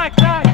Track, track.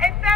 Est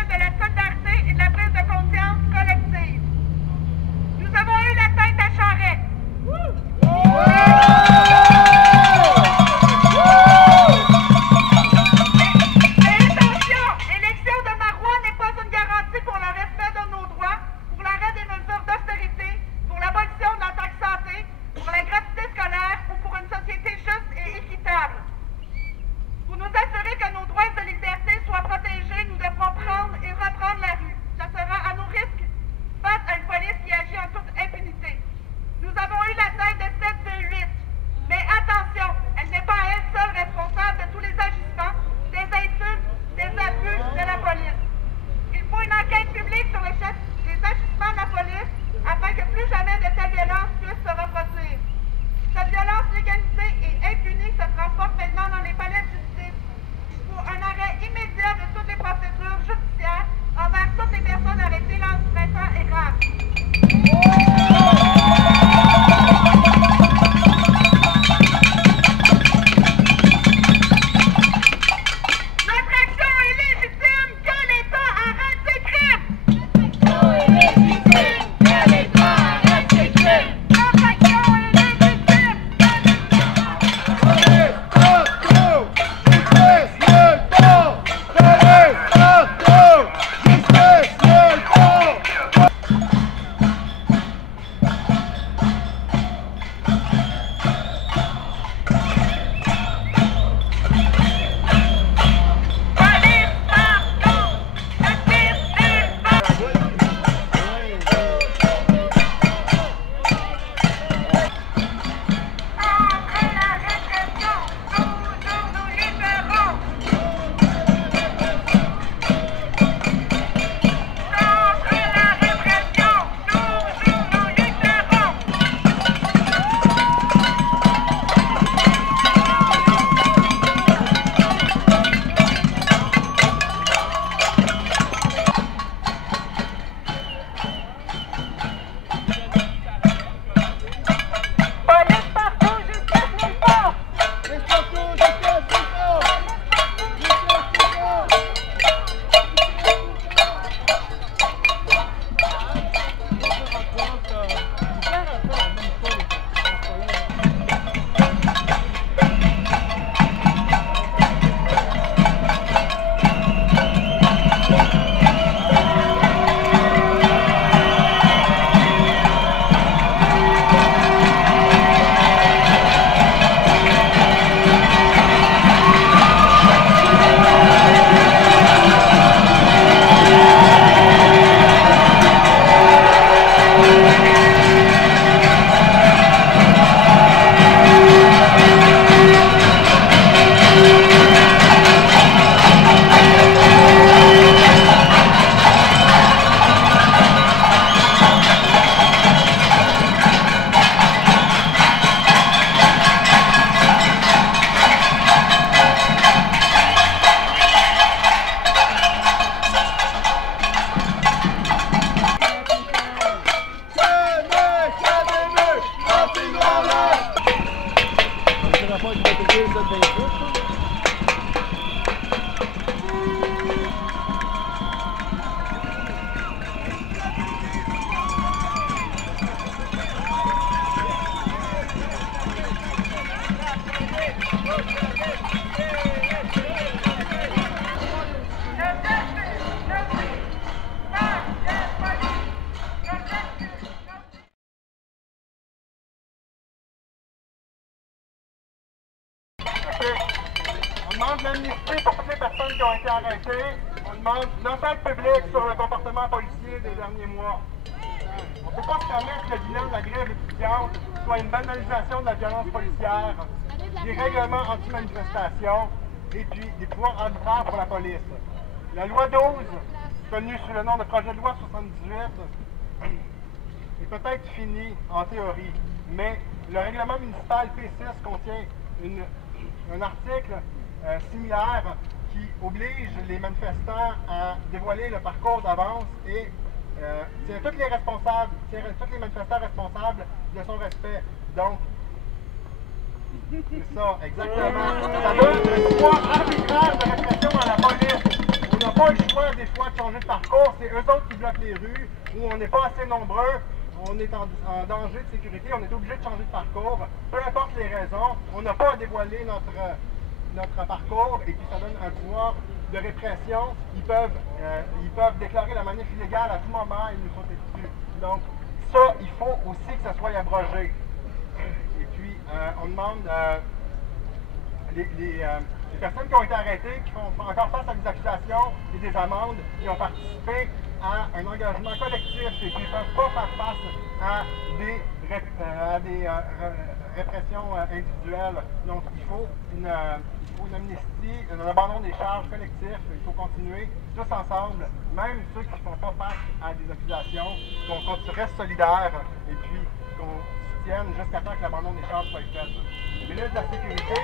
personnes qui ont été arrêtées. On demande une enquête publique sur le comportement policier des derniers mois. On ne peut pas se permettre que le bilan de la grève étudiante soit une banalisation de la violence policière, des règlements anti-manifestation et puis des pouvoirs arbitraires pour la police. La loi 12, connue sous le nom de projet de loi 78, est peut-être finie en théorie, mais le règlement municipal P6 contient un article similaire qui oblige les manifestants à dévoiler le parcours d'avance et tient tous les manifestants responsables de son respect. Donc, c'est ça, exactement. Ça donne un pouvoir arbitraire de répression à la police. On n'a pas le choix des fois de changer de parcours, c'est eux autres qui bloquent les rues, où on n'est pas assez nombreux, on est en danger de sécurité, on est obligé de changer de parcours. Peu importe les raisons, on n'a pas à dévoiler notre parcours et puis ça donne un pouvoir de répression. Ils peuvent déclarer la manif illégale à tout moment et nous sauter dessus. Donc ça, il faut aussi que ça soit abrogé. Et puis, on demande les personnes qui ont été arrêtées, qui font encore face à des accusations et des amendes, qui ont participé à un engagement collectif et qui ne peuvent pas faire face à des répressions individuelles. Donc, il faut une amnistie, un abandon des charges collectifs. Il faut continuer tous ensemble, même ceux qui ne font pas face à des accusations, qu'on reste solidaires et puis qu'on soutienne jusqu'à temps que l'abandon des charges soit fait. Le ministre de la Sécurité...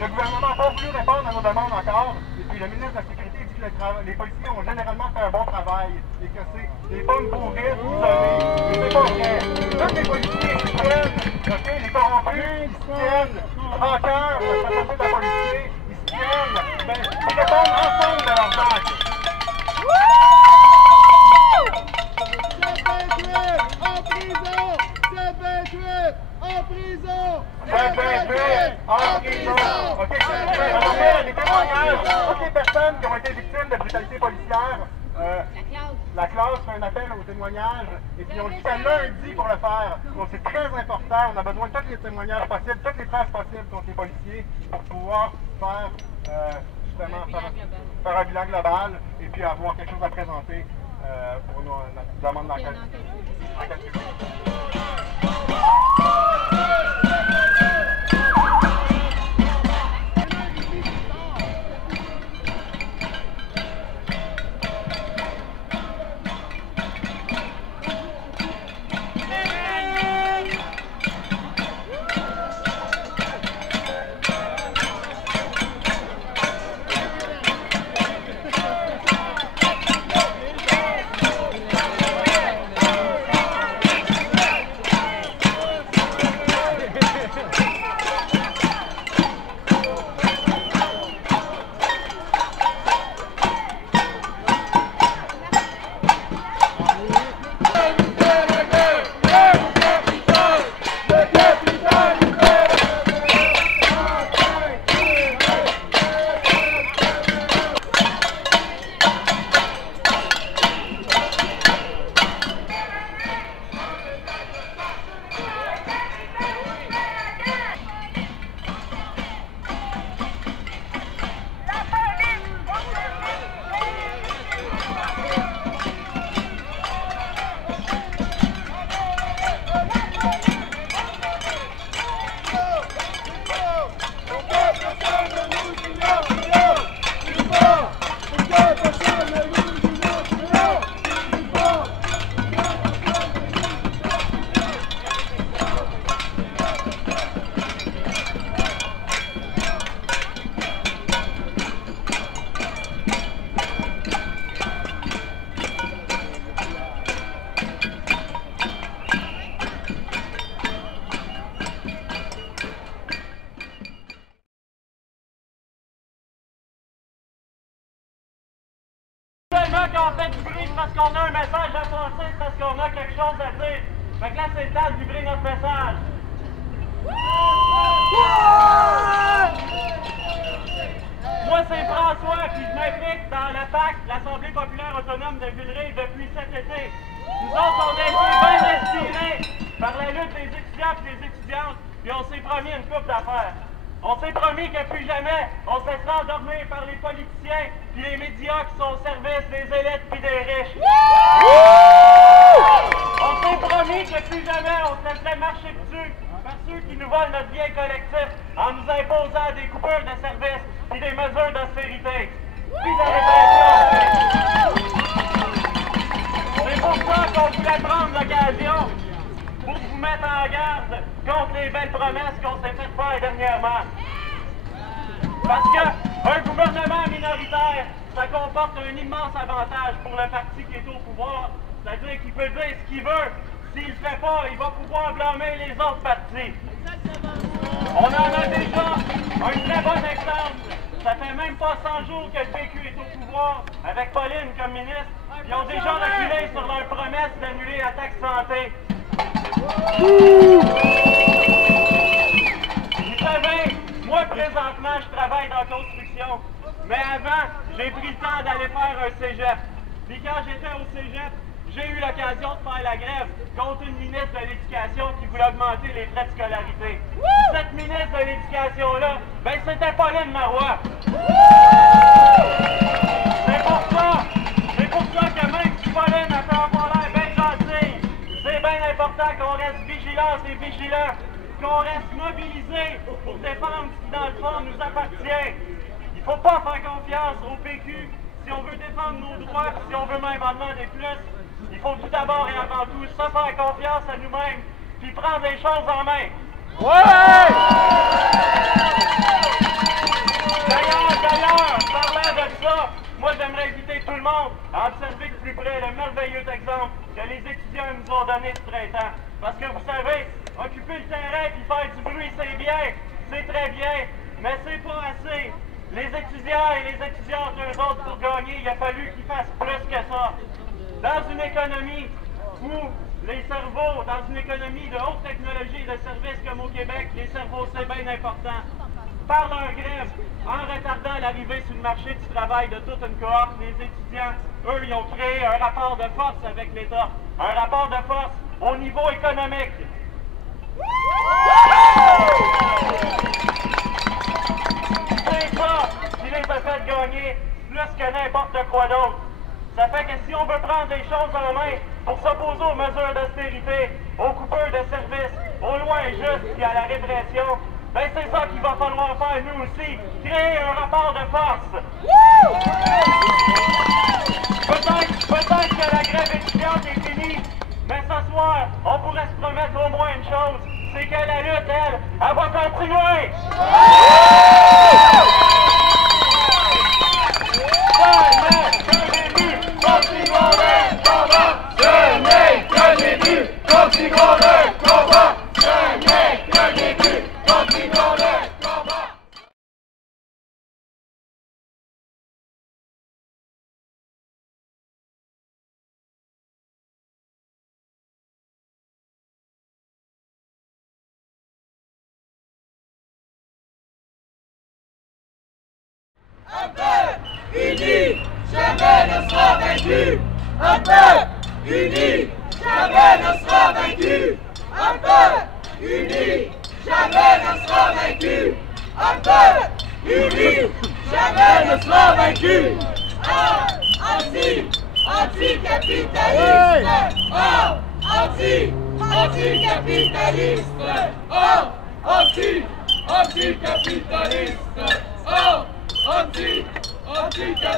Le gouvernement n'a pas voulu répondre à nos demandes encore. Et puis le ministre de la Sécurité dit que les policiers ont généralement fait un bon travail et que c'est des bonnes bourrites isolées. Mais c'est pas vrai. Tous les policiers ils tiennent, les corrompus, ils se tiennent en cœur de la responsabilité de la policier, ils se tiennent, ils répondent ensemble de leurs actes. En prison! En prison! En prison! OK, on fait des témoignages. Toutes les personnes qui ont été victimes de brutalité policière, la classe fait un appel au témoignage et puis on jusqu'à lundi pour le faire. Donc c'est très important. On a besoin de tous les témoignages possibles, toutes les traces possibles contre les policiers pour pouvoir faire justement faire un bilan global et puis avoir quelque chose à présenter pour notre demande d'enquête. en a qui ont fait du bruit parce qu'on a un message à passer, parce qu'on a quelque chose à dire. Fait que là, c'est le temps de livrer notre message. Moi, c'est François, puis je m'implique dans la PAC, l'Assemblée populaire autonome de Villeray, depuis cet été. Nous autres, on a été bien inspirés par la lutte des étudiants et des étudiantes, puis on s'est promis une couple d'affaires. On s'est promis que plus jamais on se laissera endormir par les politiciens puis les médias qui sont au service des élites puis des riches. On s'est promis que plus jamais on se laisserait marcher dessus par ceux qui nous volent notre bien collectif en nous imposant des coupures de services puis des mesures d'austérité. Puis de répression. C'est pour ça qu'on voulait prendre l'occasion pour vous mettre en garde contre les belles promesses qu'on s'est fait faire dernièrement. Parce qu'un gouvernement minoritaire, ça comporte un immense avantage pour le parti qui est au pouvoir, c'est-à-dire qu'il peut dire ce qu'il veut. S'il ne le fait pas, il va pouvoir blâmer les autres partis. On en a déjà un très bon exemple. Ça fait même pas 100 jours que le PQ est au pouvoir, avec Pauline comme ministre. Ils ont déjà reculé sur leur promesse d'annuler la taxe santé. Vous savez, moi présentement je travaille dans la construction, mais avant j'ai pris le temps d'aller faire un cégep. Puis quand j'étais au cégep, j'ai eu l'occasion de faire la grève contre une ministre de l'Éducation qui voulait augmenter les frais de scolarité. Cette ministre de l'Éducation-là, ben c'était Pauline Marois. C'est pour ça que même si Pauline a fait avoir l'air bien gentille, c'est bien important qu'on reste vigilants et vigilants, qu'on reste mobilisés pour défendre ce qui, dans le fond, nous appartient. Il ne faut pas faire confiance au PQ si on veut défendre nos droits, si on veut même en demander plus. Il faut tout d'abord et avant tout se faire confiance à nous-mêmes, puis prendre les choses en main. Ouais! D'ailleurs, parlant de ça, moi j'aimerais inviter tout le monde à observer de plus près le merveilleux exemple que les étudiants nous ont donné ce printemps. Parce que vous savez, occuper le terrain et faire du bruit, c'est bien, c'est très bien, mais c'est pas assez. Les étudiants et les étudiantes, eux autres, pour gagner, il a fallu qu'ils fassent plus que ça. Dans une économie où les cerveaux, dans une économie de haute technologie et de services comme au Québec, les cerveaux, c'est bien important. Par leur grève, en retardant l'arrivée sur le marché du travail de toute une cohorte, les étudiants, eux, ils ont créé un rapport de force avec l'État. Un rapport de force au niveau économique. C'est ça qui les a fait gagner plus que n'importe quoi d'autre. Ça fait que si on veut prendre les choses en main pour s'opposer aux mesures d'austérité, aux coupures de services, aux lois injustes et à la répression, ben c'est ça qu'il va falloir faire nous aussi, créer un rapport de force. Peut-être que la grève étudiante est finie, mais ce soir, on pourrait se promettre au moins une chose, c'est que la lutte, elle va continuer. Continuons le combat! Ce n'est que le début! Continuons le combat! Un peuple uni, jamais ne sera vaincu! Un peuple uni! Jamais ne sera vaincu! Un peuple uni! Jamais ne sera vaincu! Un peuple uni! Jamais ne sera vaincu! Anticapitaliste! Anticapitaliste! Anticapitaliste! Anticapitaliste!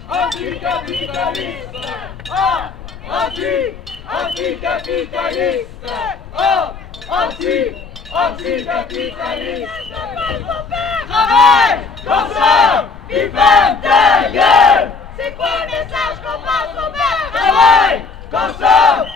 Anticapitaliste! Anticapitaliste! Anticapitaliste! Travail, consomme, il ferme ta gueule! C'est quoi le message qu'on passe au maire? Travail, consomme,